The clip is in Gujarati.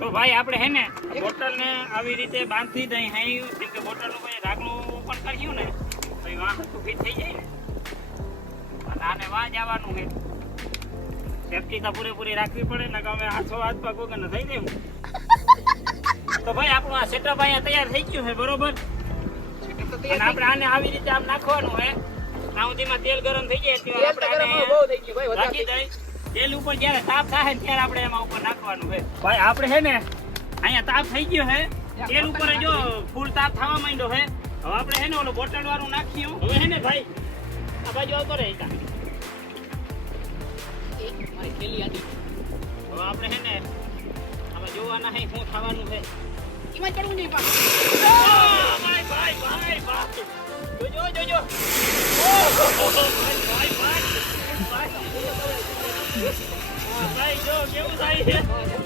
તો ભાઈ આપણે હે ને બોટલ ને આવી રીતે બાંધી દઈ હાઈ કેમ કે બોટલ નું પછી ઢાંકણું ઓપન કર્યું ને તો એ વાહ તો ફિટ થઈ જાય ને અને આને વાહ જવાનું છે સેફટી તો પૂરેપૂરી રાખવી પડે ને કે અમે હાથો હાથ પગ વગર ન થઈ દેવું તો ભાઈ આપણું આ સેટઅપ અહીંયા તૈયાર થઈ ગયું છે બરોબર અને આપણે આને આવી રીતે આમ નાખવાનું છે ત્યાં સુધીમાં તેલ ગરમ થઈ જાય એટલે આપણે આને રાખી દઈ તેલ ઉપર જ્યારે તાપ થાય ને ત્યારે આપણે એમાં ઉપર નાખવાનું છે ભાઈ આપણે છે ને અહીંયા તાપ થઈ ગયો છે તેલ ઉપર જો ફૂલ તાપ થવા માંડ્યો છે હવે આપણે છે ને ઓલો બોટલ વાળું નાખ્યું હવે છે ને ભાઈ આ બાજુ આવતો રહે હવે આપણે છે ને આમાં જોવાના છે શું થવાનું છે એમાં ચડવું નહીં ભાઈ ભાઈ ભાઈ ભાઈ જોજો જોજો ભાઈ ભાઈ ભાઈ જો કેવું થાય છે